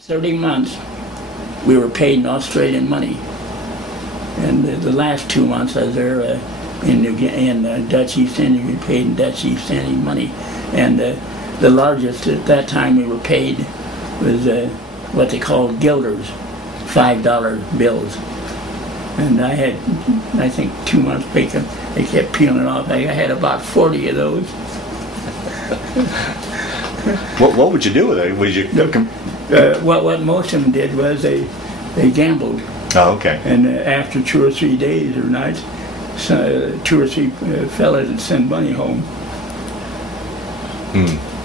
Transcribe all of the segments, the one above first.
30 months, we were paid in Australian money. And the last 2 months I was there in Dutch East Indian, we were paid in Dutch East Indian money. And the largest at that time we were paid was what they called guilders, $5 bills. And I had, I think, 2 months pay. They kept peeling it off. I had about 40 of those. What would you do with it? Would you? What most of them did was they gambled. Oh, okay. And after 2 or 3 days or nights, 2 or 3 fellas would send money home.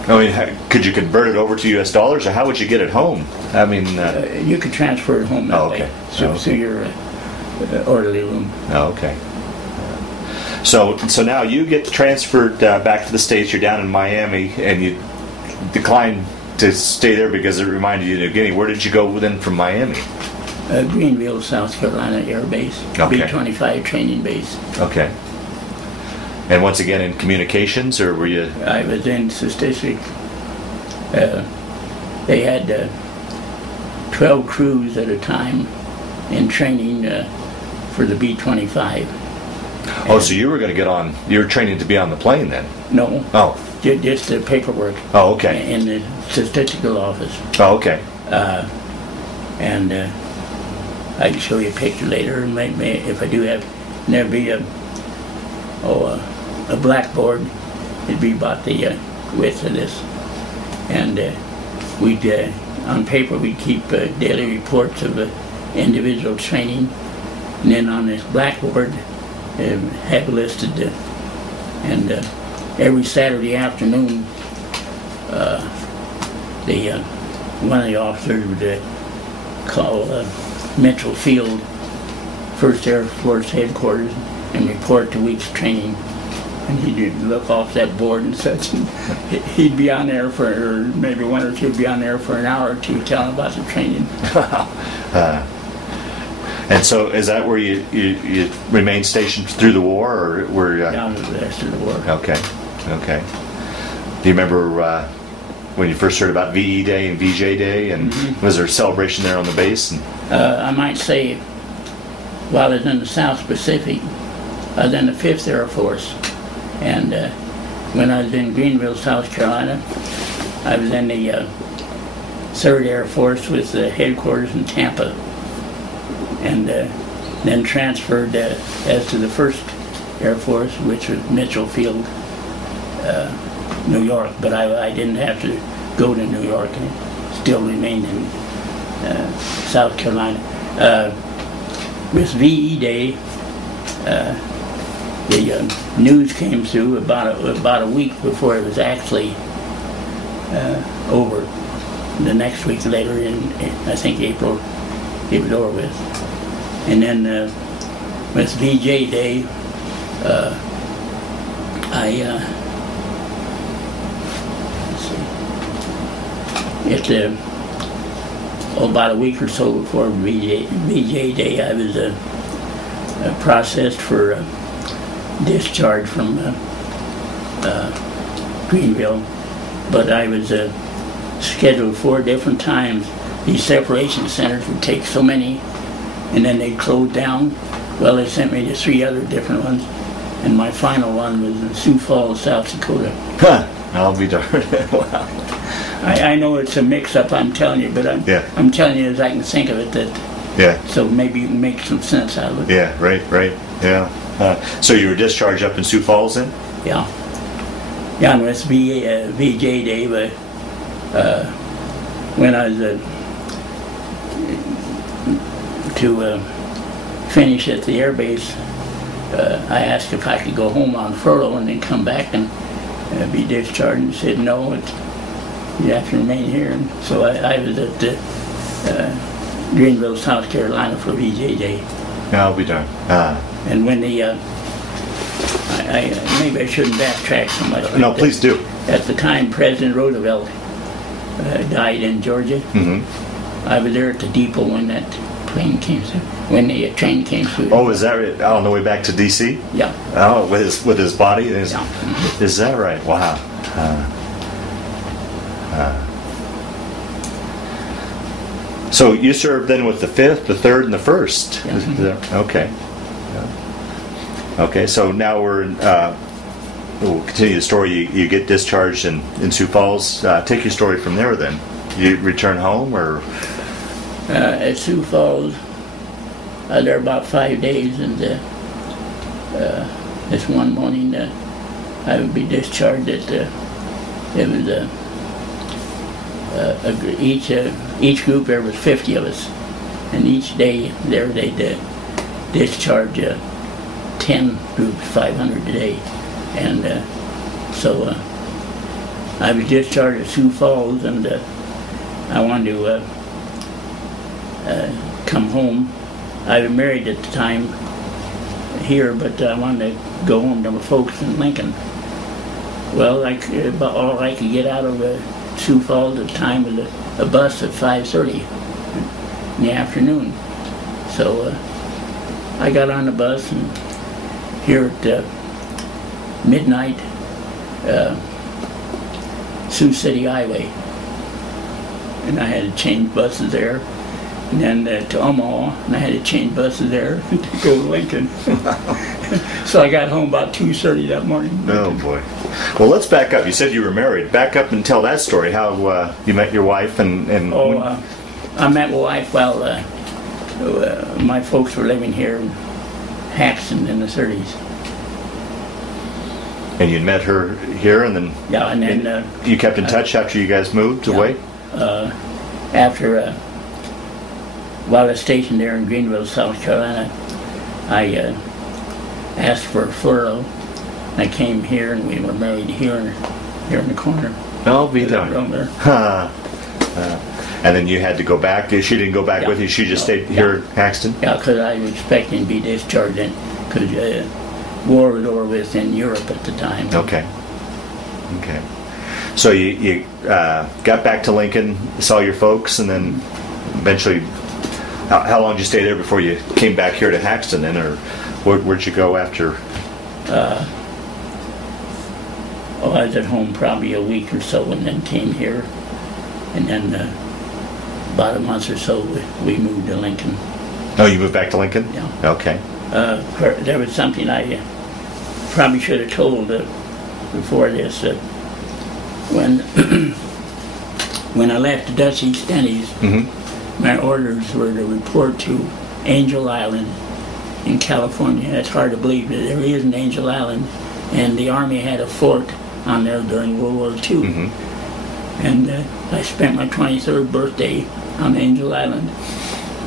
I mean, could you convert it over to U.S. dollars, or how would you get it home? I mean, you could transfer it home that okay. way. So your orderly room. Oh, okay. So now you get transferred back to the States. You're down in Miami, and you declined to stay there because it reminded you of New Guinea. Where did you go then from Miami? Greenville, South Carolina Air Base, Okay. B-25 training base. Okay. And once again in communications, or were you? I was in statistics. They had 12 crews at a time in training for the B-25. Oh, so you were going to get on? You were training to be on the plane then? No. Oh. Just the paperwork. Oh, okay. In the statistical office. Oh, okay. And I can show you a picture later, and if I do have, there'd be a blackboard. It'd be about the width of this, and we'd on paper we'd keep daily reports of individual training, and then on this blackboard have listed and every Saturday afternoon one of the officers would call Mitchell Field, 1st Air Force Headquarters, and report the week's training. And he'd look off that board and such, and he'd be on there for, or maybe 1 or 2 would be on there for an hour or 2 telling about the training. And so is that where you remained stationed through the war, or were you? Down to the rest of the war. Okay, okay. Do you remember when you first heard about VE Day and VJ Day, and was there a celebration there on the base? And I might say, while I was in the South Pacific, I was in the 5th Air Force, and when I was in Greenville, South Carolina, I was in the 3rd Air Force with the headquarters in Tampa, and then transferred as to the 1st Air Force, which was Mitchell Field, New York. But I didn't have to go to New York, and still remained in South Carolina. With VE Day, the news came through about a week before it was actually over. The next week later, in I think April, it was over with. And then with VJ Day, about a week or so before VJ Day, I was processed for discharge from Greenville, but I was scheduled 4 different times. These separation centers would take so many, and then they'd close down. Well, they sent me to 3 other different ones, and my final one was in Sioux Falls, South Dakota. Huh, I'll be darned. Wow. I know it's a mix-up, I'm telling you, but I'm telling you as I can think of it, that so maybe you can make some sense out of it. Yeah, right, yeah. So you were discharged up in Sioux Falls then? Yeah. Yeah, and with VJ Day, but when I was to finish at the air base, I asked if I could go home on furlough and then come back and be discharged, and said no, you have to remain here. And so I was at Greenville, South Carolina for VJ Day. I'll be darned. And when the maybe I shouldn't backtrack so much. No, please do. At the time President Roosevelt died in Georgia, I was there at the depot when that plane came through, when the train came through. Oh, is that right? On the way back to D.C.? Yeah. Oh, with his body? Yeah. Is that right? Wow. So you served then with the 5th, the 3rd, and the 1st. Yeah. Okay. Okay, so now we'll continue the story. You get discharged in Sioux Falls. Take your story from there then. You return home, or? At Sioux Falls, I was there about 5 days, and this one morning I would be discharged at it was each group there was 50 of us, and each day there they'd discharge 10 groups, 500 a day, and so I was discharged at Sioux Falls, and I wanted to come home. I was married at the time here, but I wanted to go home to my folks in Lincoln. Well, about all I could get out of Sioux Falls at the time was a bus at 5:30 in the afternoon. So I got on the bus, and here at midnight, Sioux City Highway, and I had to change buses there, and then to Omaha, and I had to change buses there to go to Lincoln. So I got home about 2:30 that morning. Oh boy. Well, let's back up. You said you were married. Back up and tell that story. How you met your wife and I met my wife while my folks were living here in Haxton in the 30s. And you met her here, and then you kept in touch after you guys moved away. After while I was stationed there in Greenville, South Carolina, I asked for a furlough. I came here, and we were married here in the corner. Oh, be done. And then you had to go back. She didn't go back with you. She just stayed here in Haxton. Yeah, because I was expecting to be discharged, because war was over with in Europe at the time. Okay. So you got back to Lincoln, saw your folks, and then eventually, how long did you stay there before you came back here to Haxton then, or where'd you go after? I was at home probably a week or so, and then came here, and then about a month or so we moved to Lincoln. Oh, you moved back to Lincoln? Yeah. Okay. There was something I probably should have told before this. When when I left the Dutch East Indies, my orders were to report to Angel Island in California. It's hard to believe that there is an Angel Island, and the Army had a fort on there during World War II. And I spent my 23rd birthday on Angel Island.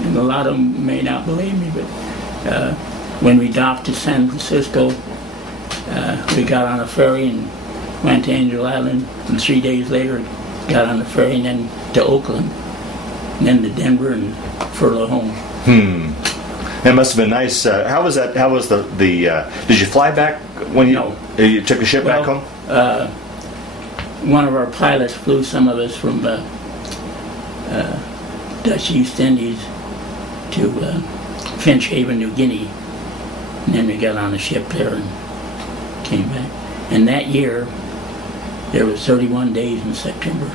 And a lot of them may not believe me, but when we docked at San Francisco, we got on a ferry and went to Angel Island, and 3 days later got on the ferry and then to Oakland, and then to Denver, and furlough home. It must have been nice. How was that? How was the did you fly back when you took a ship back home? One of our pilots flew some of us from Dutch East Indies to Finch Haven, New Guinea, and then we got on a ship there and came back. And that year, there was 31 days in September.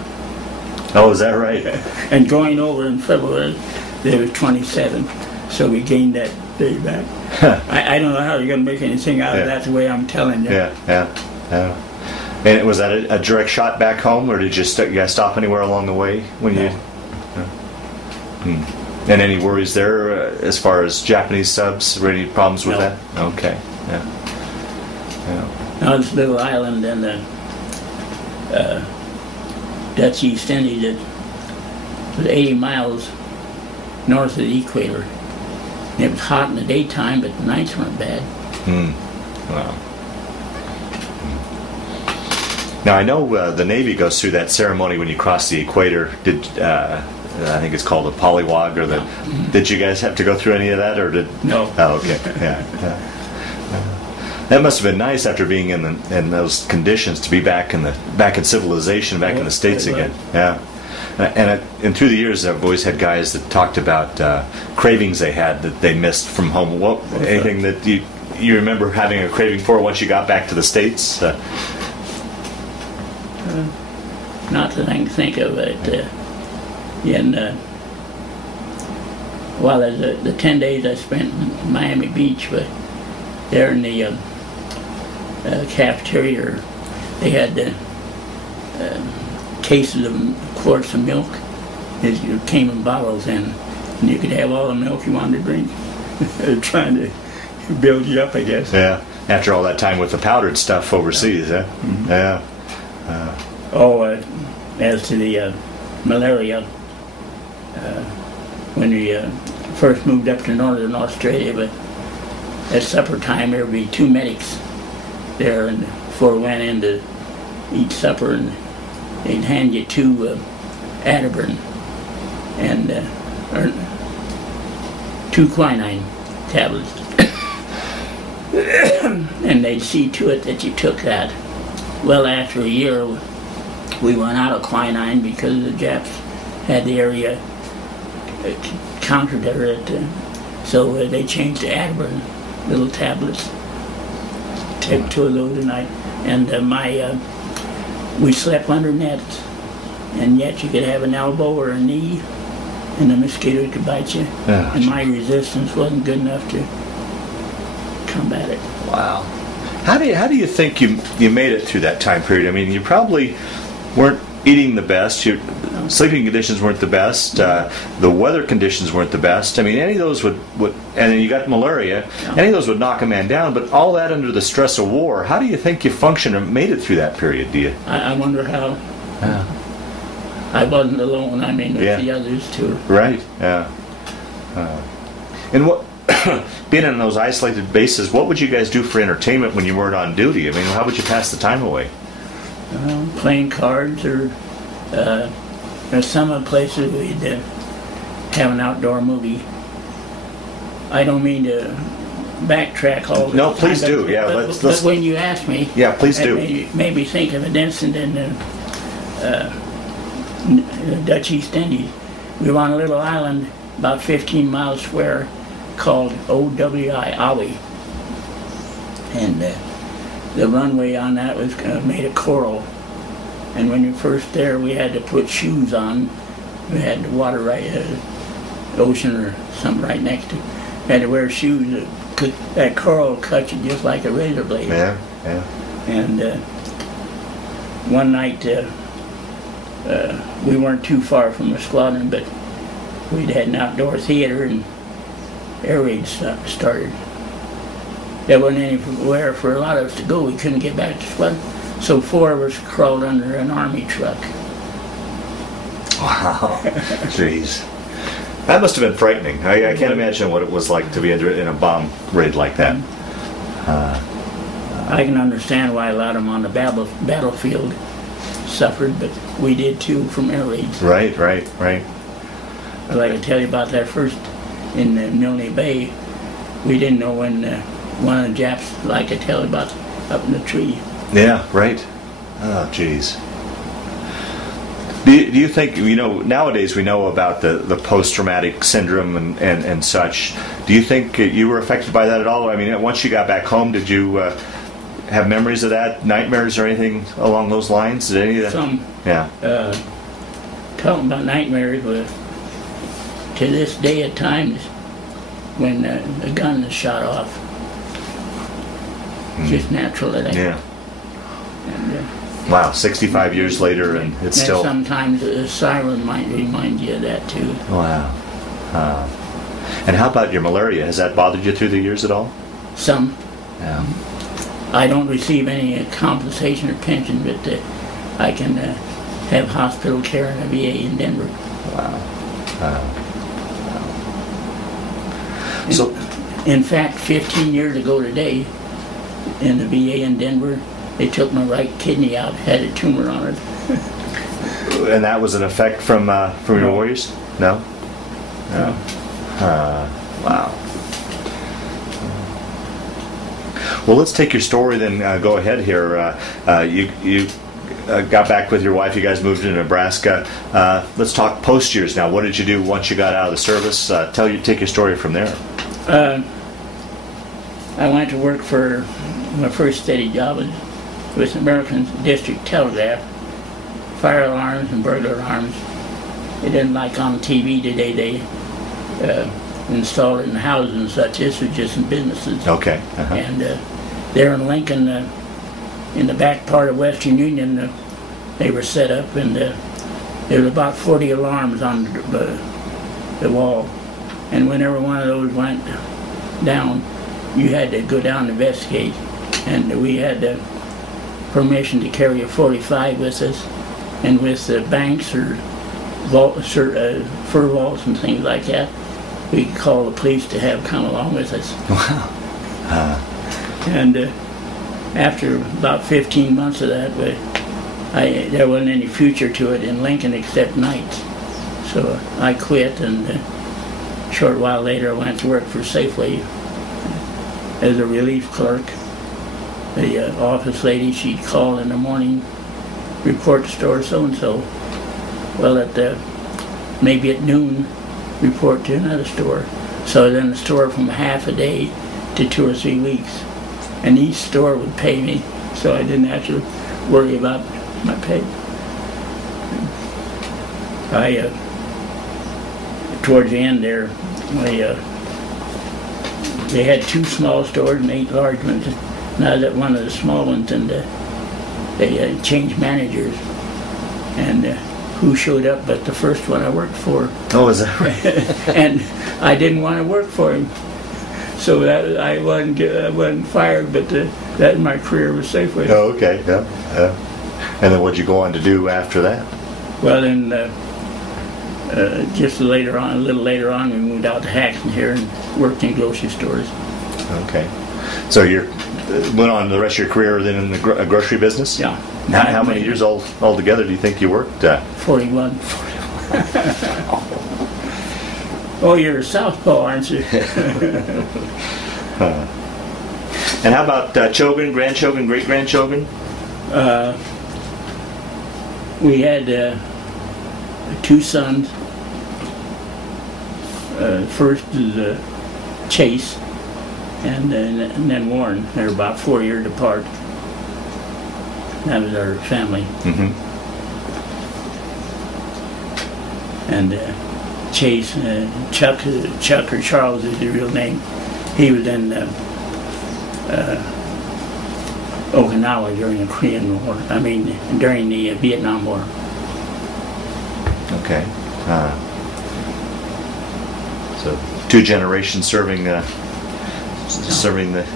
Oh, is that right? And going over in February, there was 27. So we gained that day back. I don't know how you're going to make anything out of that, the way I'm telling you. Yeah. And was that a direct shot back home, or did you guys stop anywhere along the way when you? And any worries there as far as Japanese subs? Or any problems with that? Okay. Yeah. Now this little island in the Dutch East Indies, it was 80 miles north of the equator. And it was hot in the daytime, but the nights weren't bad. Wow. Now I know the Navy goes through that ceremony when you cross the equator. I think it's called a polywog, or did you guys have to go through any of that, or did? No. Oh, okay. Yeah. That must have been nice after being in those conditions to be back in civilization, back in the States again. Yeah. And through the years, I've always had guys that talked about cravings they had that they missed from home. Anything that you remember having a craving for once you got back to the States? Not that I can think of it. Well, the 10 days I spent in Miami Beach, but there in the cafeteria, they had cases of quarts of milk. It came in bottles, and you could have all the milk you wanted to drink. They're trying to build you up, I guess. Yeah. After all that time with the powdered stuff overseas, Mm-hmm. Yeah. As to the malaria, when we first moved up to northern Australia, but at supper time there would be two medics there, and before we went in to eat supper, and they'd hand you two Ativan and or two quinine tablets, and they'd see to it that you took that. Well, after a year, we went out of quinine because the Japs had the area countered there, so they changed to Ativan, little tablets. Take two of those a night, and we slept under nets, and yet you could have an elbow or a knee, and the mosquito could bite you. Yeah. And my resistance wasn't good enough to combat it. Wow. How do you think you made it through that time period? I mean, you probably weren't eating the best. Your sleeping conditions weren't the best. The weather conditions weren't the best. I mean, any of those would and then you got malaria. Yeah. Any of those would knock a man down. But all that under the stress of war. How do you think you functioned and made it through that period? Do you? I wonder how. Yeah. I wasn't alone. I mean, with Yeah. the others too. Right. Yeah. And what? Being on those isolated bases, what would you guys do for entertainment when you weren't on duty? I mean, how would you pass the time away? Playing cards, or some of the places we'd have an outdoor movie. I don't mean to backtrack all the No, time, please but- do. Yeah, but, let's- but when you asked me, Yeah, please it do. made me think of an incident in the Dutch East Indies. We were on a little island about 15 miles square called OWI, Owie. And the runway on that was made of coral. And when you're first there, we had to put shoes on. We had the water right, ocean or something right next to it. Had to wear shoes. That coral cut you just like a razor blade. Yeah, yeah. And one night, we weren't too far from the squadron, but we'd had an outdoor theater, and air raids started. There wasn't anywhere for a lot of us to go. We couldn't get back to squadron. So 4 of us crawled under an army truck. Wow. Jeez. That must have been frightening. I can't imagine what it was like to be in a bomb raid like that. I can understand why a lot of them on the battlefield suffered, but we did too from air raids. Right. But I can tell you about that first in Milne Bay. We didn't know when one of the Japs, like I tell you about, up in the tree. Yeah, right. Oh, jeez. Do you think, nowadays we know about the post-traumatic syndrome and such. Do you think you were affected by that at all? I mean, once you got back home, did you have memories of that, nightmares or anything along those lines? Did any of that? Some. Yeah. Talking about nightmares, to this day at times, when the gun is shot off, it's just natural that Yeah. And, Wow, 65 years later, and it's and still... sometimes a siren might remind you of that too. Wow. And how about your malaria? Has that bothered you through the years at all? Some. Yeah. I don't receive any compensation or pension, but I can have hospital care in a VA in Denver. Wow. So, in fact, 15 years ago today, in the VA in Denver, they took my right kidney out, had a tumor on it. And that was an effect from your warriors? No? No. Wow. Well, let's take your story then. Go ahead here. You got back with your wife. You guys moved to Nebraska. Let's talk post years now. What did you do once you got out of the service? Take your story from there. I went to work for my first steady job with American District Telegraph, fire alarms and burglar alarms. They didn't like on TV today. installed it in houses and such. This was just in businesses. Okay. And there in Lincoln, in the back part of Western Union, they were set up, and there were about 40 alarms on the wall. And whenever one of those went down, you had to go down and investigate. And we had permission to carry a 45 with us, and with banks or fur vaults and things like that, we could call the police to have come along with us. Wow. And after about 15 months of that, there wasn't any future to it in Lincoln except nights. So I quit, and a short while later I went to work for Safeway as a relief clerk. The office lady, she'd call in the morning, report to store so-and-so. Well, maybe at noon, report to another store. So then the store from half a day to 2 or 3 weeks. And each store would pay me, so I didn't have to worry about my pay. Towards the end there, they had 2 small stores and 8 large ones. And I was at one of the small ones, and they changed managers. And who showed up but the first one I worked for. Oh, is that right? And I didn't want to work for him. So that I wasn't fired, but that my career was Safeway. Oh, okay. Yeah. And then what'd you go on to do after that? Well, then just a little later on, we moved out to Haxton here and worked in grocery stores. Okay. So you went on the rest of your career then in the grocery business? Yeah. How many years altogether do you think you worked? 41. Oh, you're a southpaw, aren't you? And how about children, grandchildren, great-grandchildren? We had 2 sons. First is Chase, and then Warren. They're about 4 years apart. That was our family. Mm-hmm. And Chase, Chuck or Charles is his real name. He was in Okinawa during the Korean War. I mean, during the Vietnam War. Okay. So 2 generations serving the.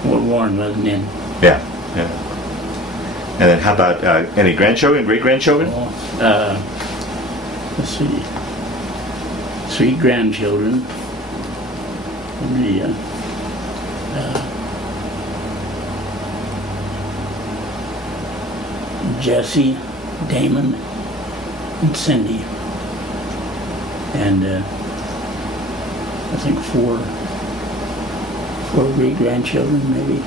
Well, Warren wasn't in. Yeah. And then how about any grandchildren, great-grandchildren? Well, let's see. 3 grandchildren. Jesse, Damon, and Cindy. And I think 4 great-grandchildren, maybe.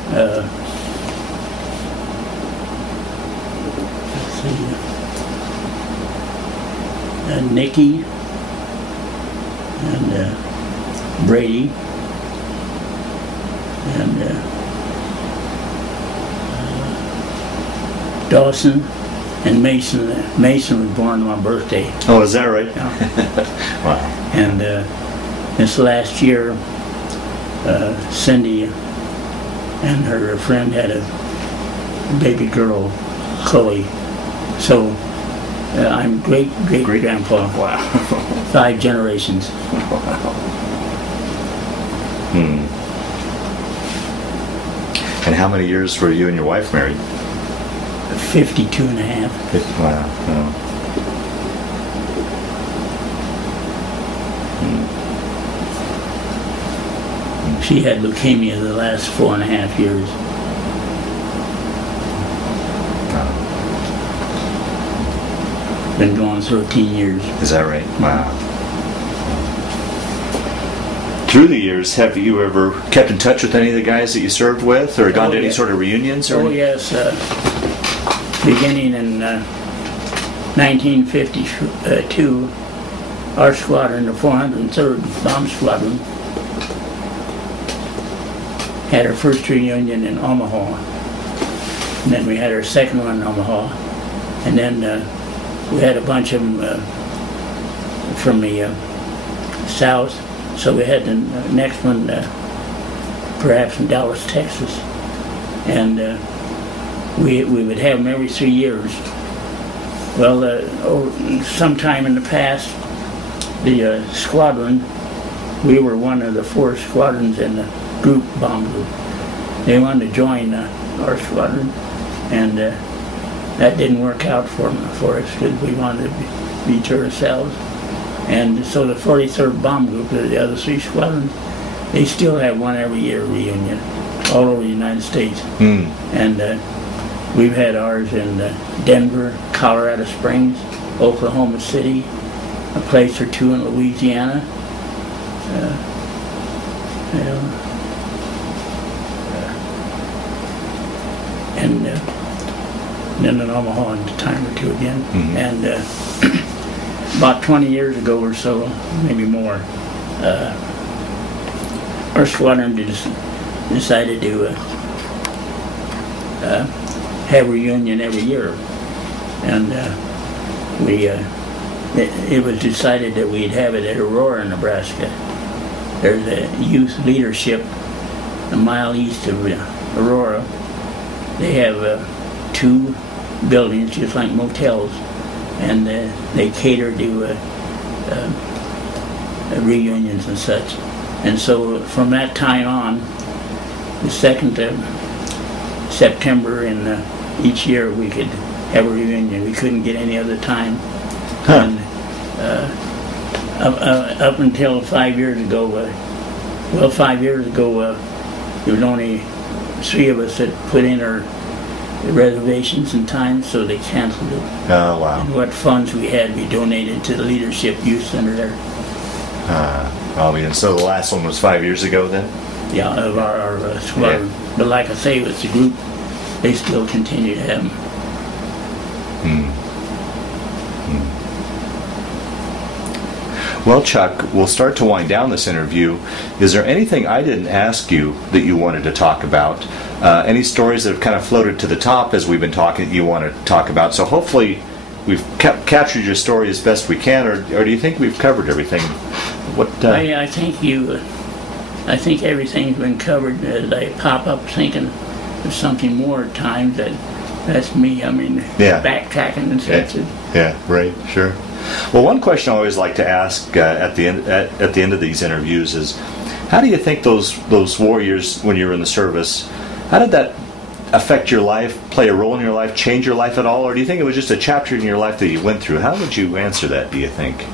Let's see. Nicky and Brady and Dawson and Mason. Mason was born on my birthday. Oh, is that right? Yeah. Wow. And this last year, Cindy and her friend had a baby girl, Chloe. So I'm great-grandpa. Wow. 5 generations. Wow. And how many years were you and your wife married? 52 and a half. Wow. She had leukemia the last 4.5 years. Been gone 13 years. Is that right? Wow. Through the years, have you ever kept in touch with any of the guys that you served with, or gone to any sort of reunions? Or? Oh, yes. Beginning in 1952, our squadron, the 403rd Bomb Squadron, had our first reunion in Omaha. And then we had our second one in Omaha. And then we had a bunch of them from the south, So we had the next one perhaps in Dallas, Texas. And we would have them every 3 years. Well, sometime in the past, the squadron, we were one of the 4 squadrons in the bomb group. They wanted to join our squadron, and that didn't work out for us because we wanted to be to ourselves. And so the 43rd Bomb Group, the other 3 squadrons, they still have one every year reunion all over the United States. And we've had ours in Denver, Colorado Springs, Oklahoma City, a place or 2 in Louisiana. And then in Omaha a time or 2 again. And about 20 years ago or so, maybe more, our squadron decided to have a reunion every year. And it was decided that we'd have it at Aurora, Nebraska. There's a youth leadership a mile east of Aurora. They have 2 buildings just like motels, and they cater to reunions and such. And so from that time on, the 2nd of September in each year we could have a reunion. We couldn't get any other time. And up until 5 years ago, there was only 3 of us that put in our reservations and time, so they canceled it. Oh, wow. And what funds we had, we donated to the Leadership Youth Center there. And so the last one was 5 years ago then? Yeah, of our squadron. Yeah. But like I say, with the group, they still continue to have them. Well, Chuck, we'll start to wind down this interview. Is there anything I didn't ask you that you wanted to talk about? Any stories that have kind of floated to the top as we've been talking that you want to talk about? So hopefully we've captured your story as best we can, or do you think we've covered everything? I think everything's been covered. As I pop up thinking of something more at times, that's me. I mean, backtracking and such. Yeah, right, sure. Well, one question I always like to ask at the end of these interviews is, how do you think those warriors, when you were in the service, how did that affect your life, play a role in your life, change your life at all, or do you think it was just a chapter in your life that you went through? How would you answer that, do you think?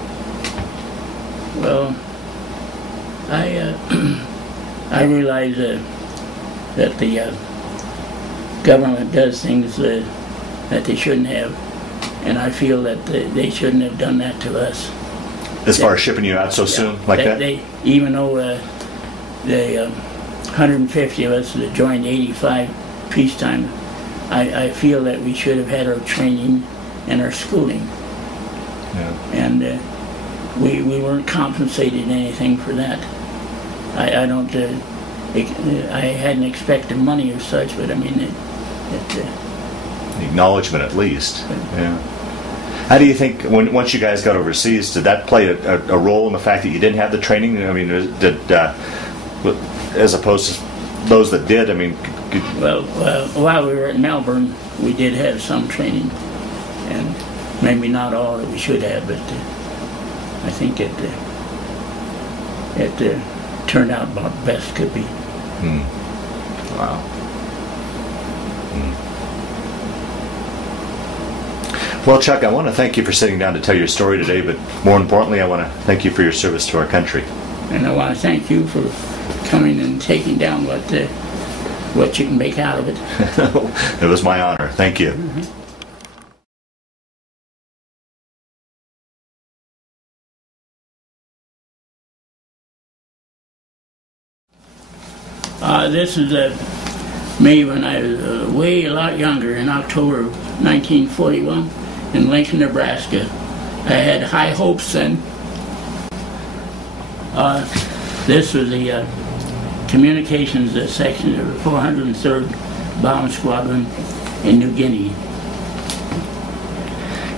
Well, I realize that the government does things that they shouldn't have. And I feel that they shouldn't have done that to us. As far as shipping you out so soon, like that? Even though the 150 of us that joined 85 peacetime, I feel that we should have had our training and our schooling. Yeah. And we weren't compensated anything for that. I hadn't expected money or such, but I mean, acknowledgement at least. Yeah. How do you think, once you guys got overseas, did that play a role in the fact that you didn't have the training? I mean, as opposed to those that did, I mean... Well, while we were at Melbourne, we did have some training, and maybe not all that we should have, but I think it turned out about best could be. Wow. Well, Chuck, I want to thank you for sitting down to tell your story today, but more importantly, I want to thank you for your service to our country. And I want to thank you for coming and taking down what you can make out of it. It was my honor. Thank you. This is me when I was a lot younger, in October of 1941. In Lincoln, Nebraska. I had high hopes then. This was the communications section of the 403rd Bomb Squadron in New Guinea.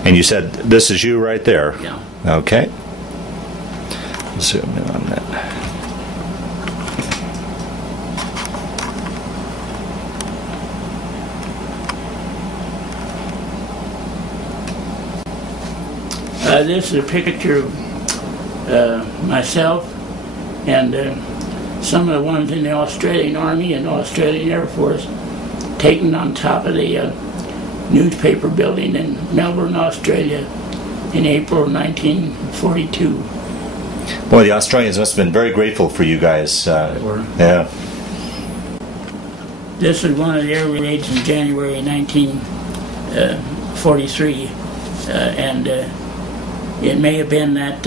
And you said this is you right there? Yeah. Okay. zoom in on that. This is a picture of myself and some of the ones in the Australian Army and Australian Air Force taken on top of the newspaper building in Melbourne, Australia in April 1942. Boy, the Australians must have been very grateful for you guys. They were. Yeah. This is one of the air raids in January 1943, and it may have been that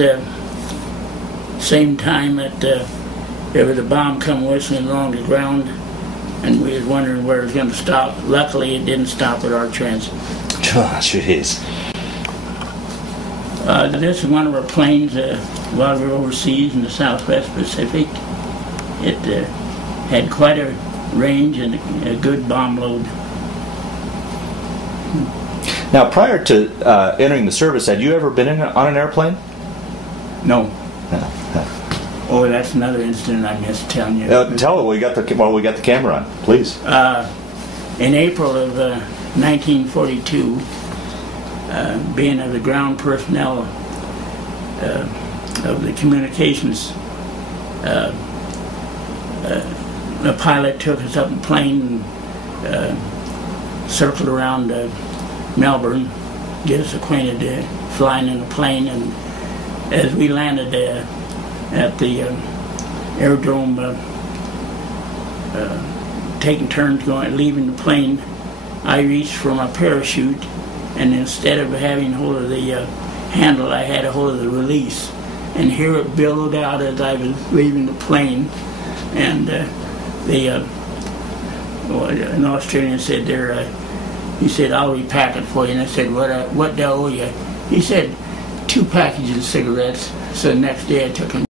same time that there was a bomb come whistling along the ground, and we was wondering where it was going to stop. Luckily, it didn't stop at our transit. Oh, jeez. This is one of our planes while we were overseas in the Southwest Pacific. It had quite a range and a good bomb load. Now, prior to entering the service, had you ever been on an airplane? No. No. Oh, that's another incident I missed telling you. Tell it. We got the camera on, please. In April of 1942, being of the ground personnel of the communications, the pilot took us up in a plane and circled around Melbourne, get us acquainted flying in a plane, and as we landed at the aerodrome, taking turns leaving the plane, I reached for my parachute, and instead of having hold of the handle, I had a hold of the release, and here it billowed out as I was leaving the plane, and an Australian said there, he said, "I'll repack it for you." And I said, "What do I owe you?" He said, 2 packages of cigarettes. So the next day I took him